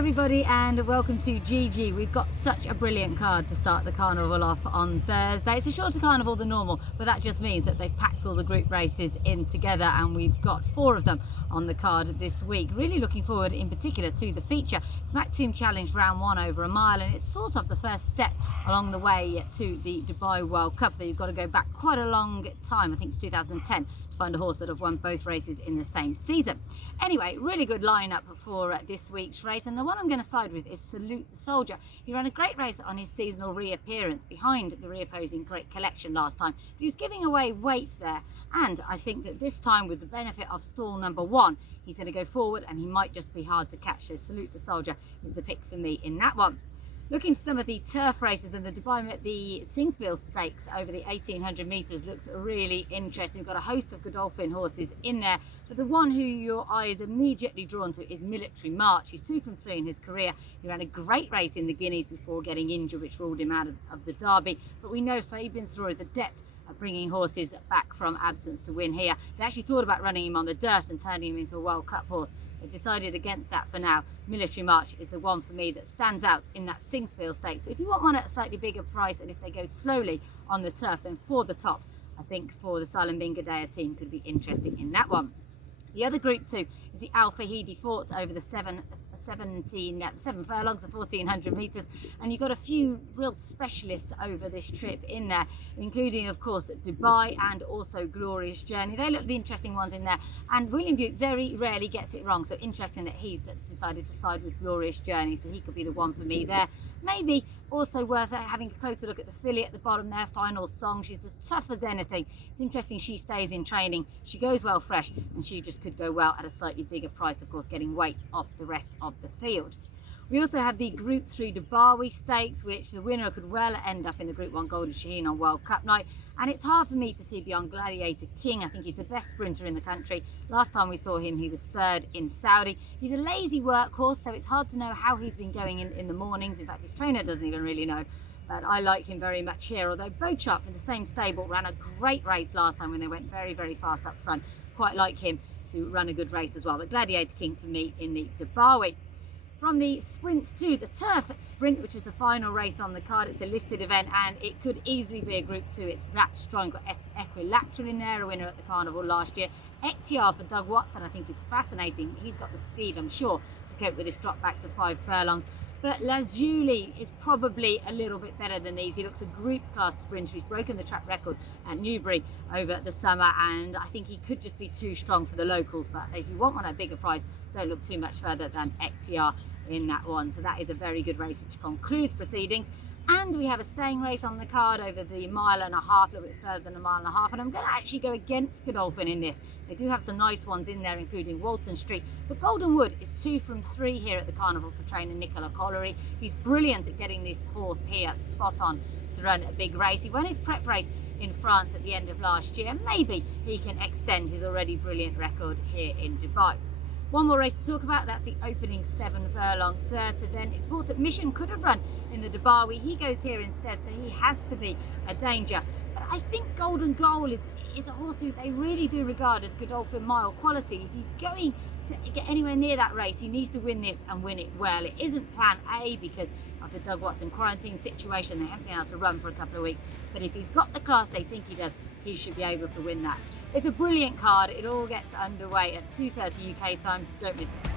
everybody and welcome to GG. We've got such a brilliant card to start the carnival off on Thursday. It's a shorter carnival than normal, but that just means that they've packed all the group races in together and we've got 4 of them on the card this week. Really looking forward in particular to the feature. It's Maktoum Challenge round 1 over a mile, and it's sort of the first step along the way to the Dubai World Cup. That you've got to go back quite a long time, I think it's 2010, to find a horse that have won both races in the same season. Anyway, really good lineup for this week's race, and the one I'm going to side with is Salute the Soldier. He ran a great race on his seasonal reappearance behind the reopposing Great Collection last time. He was giving away weight there, and I think that this time, with the benefit of stall number 1, he's going to go forward and he might just be hard to catch. So Salute the Soldier is the pick for me in that one. Looking to some of the turf races and the Singspiel Stakes over the 1800 metres looks really interesting. We've got a host of Godolphin horses in there, but the one who your eye is immediately drawn to is Military March. He's 2 from 3 in his career. He ran a great race in the Guineas before getting injured, which ruled him out of the Derby. But we know Saeed Bin Sorour is adept at bringing horses back from absence to win here. They actually thought about running him on the dirt and turning him into a World Cup horse. They decided against that for now. Military March is the one for me that stands out in that Singspiel Stakes. But if you want one at a slightly bigger price, and if they go slowly on the turf, then For the Top, I think for the Salem bin Ghadaya team, could be interesting in that one. The other Group 2 is the Al Fahidi Fort over the 7 furlongs, the 1400 metres, and you've got a few real specialists over this trip in there, including of course Dubai and also Glorious Journey. They look the interesting ones in there, and William Buick very rarely gets it wrong, so interesting that he's decided to side with Glorious Journey, so he could be the one for me there. Maybe also worth having a closer look at the filly at the bottom there, Final Song. She's as tough as anything. It's interesting she stays in training, she goes well fresh, and she just could go well at a slightly bigger price, of course, getting weight off the rest of the field. We also have the Group 3 Dubai Stakes, which the winner could well end up in the Group 1 Golden Shaheen on World Cup night. And it's hard for me to see beyond Gladiator King. I think he's the best sprinter in the country. Last time we saw him, he was 3rd in Saudi. He's a lazy workhorse, so it's hard to know how he's been going in the mornings. In fact, his trainer doesn't even really know. But I like him very much here. Although Beauchamp from the same stable ran a great race last time when they went very, very fast up front. Quite like him to run a good race as well. But Gladiator King for me in the Dubai. From the sprint to the turf sprint, which is the final race on the card, it's a listed event and it could easily be a Group 2. It's that strong. Got Equilateral in there, a winner at the carnival last year. Ekhtiar for Doug Watson, I think is fascinating. He's got the speed, I'm sure, to cope with this drop back to 5 furlongs. But Lazuli is probably a little bit better than these. He looks a group class sprinter. He's broken the track record at Newbury over the summer, and I think he could just be too strong for the locals. But if you want one at a bigger price, don't look too much further than Ekhtiar in that one. So that is a very good race which concludes proceedings. And we have a staying race on the card over the 1.5 miles, a little bit further than a 1.5 miles, and I'm going to actually go against Godolphin in this. They do have some nice ones in there, including Walton Street, but Golden Wood is 2 from 3 here at the carnival for trainer Nicola Collery. He's brilliant at getting this horse here spot on to run a big race. He won his prep race in France at the end of last year. Maybe he can extend his already brilliant record here in Dubai. One more race to talk about, that's the opening 7 furlong dirt event. Important Mission could have run in the Dubai. He goes here instead, so he has to be a danger. But I think Golden Goal is a horse who they really do regard as Godolphin mile quality. If he's going to get anywhere near that race, he needs to win this and win it well. It isn't plan A because of the Doug Watson quarantine situation. They haven't been able to run for a couple of weeks. But if he's got the class they think he does, he should be able to win that. It's a brilliant card. It all gets underway at 2:30 UK time. Don't miss it.